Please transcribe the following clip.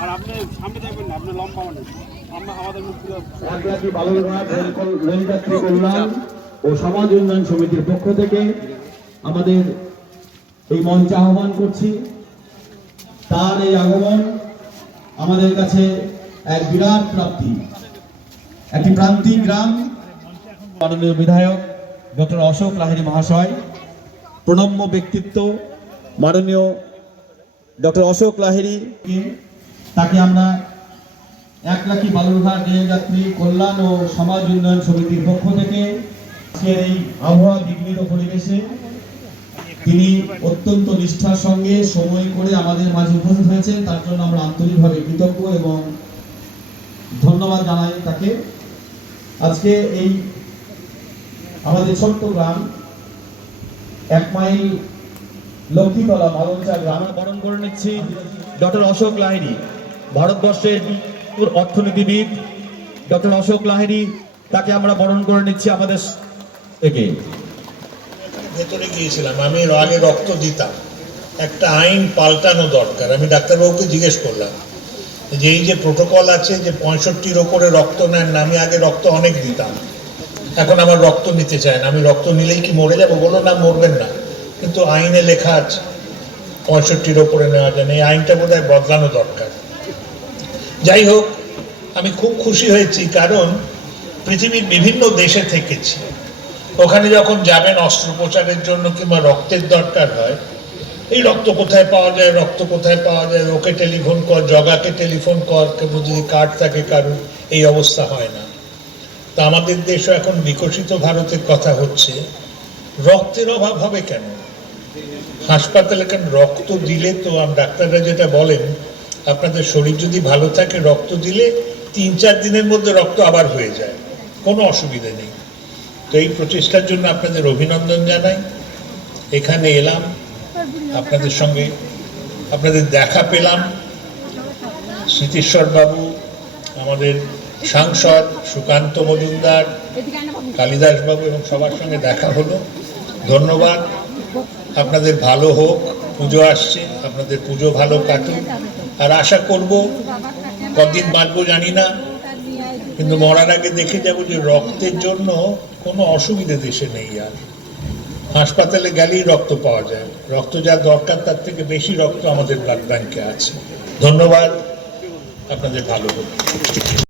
আর আপনি সামনে দেখবেন না, আপনি লম্বা মানুষ, আমাদের রেলযাত্রী কল্যাণ ও সমাজ উন্নয়ন সমিতির পক্ষ থেকে আমাদের এই মঞ্চে আহ্বান করছি। তার এই আগমন আমাদের কাছে এক বিরাট প্রাপ্তি। একটি প্রান্তিক গ্রাম, মাননীয় বিধায়ক ডক্টর অশোক লাহিড়ী মহাশয়, প্রণম্য ব্যক্তিত্ব মাননীয় ডক্টর অশোক লাহিড়ী, তাকে আমরা একলাখী বালুরঘাট রেলযাত্রী কল্যাণ ও সমাজ উন্নয়ন সমিতির পক্ষ থেকে এই আবহাওয়া বিঘ্নিত পরিবেশে তিনি অত্যন্ত নিষ্ঠার সঙ্গে সময় করে আমাদের মাঝে উপস্থিত হয়েছেন, তার জন্য আমরা আন্তরিকভাবে কৃতজ্ঞ এবং ধন্যবাদ জানাই তাকে। আজকে এই আমাদের ছোট্ট গ্রাম 1 মাইল লক্ষ্মীতলা মালঞ্চা গ্রামে বরণ করে নিচ্ছি ডক্টর অশোক লাহিড়ী, ভারতবর্ষের অর্থনীতিবিদ ডক্টর অশোক লাহিড়ী, তাকে আমরা বরণ করে নিচ্ছি আমাদের থেকে। ভেতরে গিয়েছিলাম, আমি আগে রক্ত দিতাম, একটা আইন পাল্টানো দরকার। আমি ডাক্তারবাবুকে জিজ্ঞেস করলাম যে এই যে প্রোটোকল আছে যে 65-র ওপরে রক্ত নেন না, আমি আগে রক্ত অনেক দিতাম, এখন আমার রক্ত নিতে চায় না, আমি রক্ত নিলেই কি মরে যাবো? বললো না, মরবেন না, কিন্তু আইনে লেখা আছে 65-র ওপরে নেওয়া যায় না, এই আইনটা বোধহয় বদলানো দরকার। যাই হোক, আমি খুব খুশি হয়েছি, কারণ পৃথিবীর বিভিন্ন দেশে থেকেছি, ওখানে যখন যাবেন অস্ত্রোপচারের জন্য কিংবা রক্তের দরকার হয়, এই রক্ত কোথায় পাওয়া যায়, রক্ত কোথায় পাওয়া যায়, ওকে টেলিফোন কর, জগাকে টেলিফোন কর, কেউ যদি কার্ড থাকে কারোর, এই অবস্থা হয় না। তা আমাদের দেশও এখন বিকশিত ভারতের কথা হচ্ছে, রক্তের অভাব হবে কেন? হাসপাতালে কেন রক্ত দিলে তো ডাক্তাররা যেটা বলেন, আপনাদের শরীর যদি ভালো থাকে রক্ত দিলে 3-4 দিনের মধ্যে রক্ত আবার হয়ে যায়, কোনো অসুবিধা নেই। তো এই প্রচেষ্টার জন্য আপনাদের অভিনন্দন জানাই। এখানে এলাম, আপনাদের সঙ্গে আপনাদের দেখা পেলাম, স্মৃতিশ্বর বাবু, আমাদের সাংসদ সুকান্ত মজুমদার, কালিদাস বাবু এবং সবার সঙ্গে দেখা হলো। ধন্যবাদ, আপনাদের ভালো হোক। পুজো আসছে, আপনাদের পুজো ভালো কাটুক, আর আশা করব কতদিন বাঁচবো জানি না, কিন্তু মরার আগে দেখে যাব যে রক্তের জন্য কোনো অসুবিধা দেশে নেই। আর হাসপাতালে গেলেই রক্ত পাওয়া যায়, রক্ত যা দরকার তার থেকে বেশি রক্ত আমাদের ব্লাড ব্যাংকে আছে। ধন্যবাদ, আপনাদের ভালো হোক।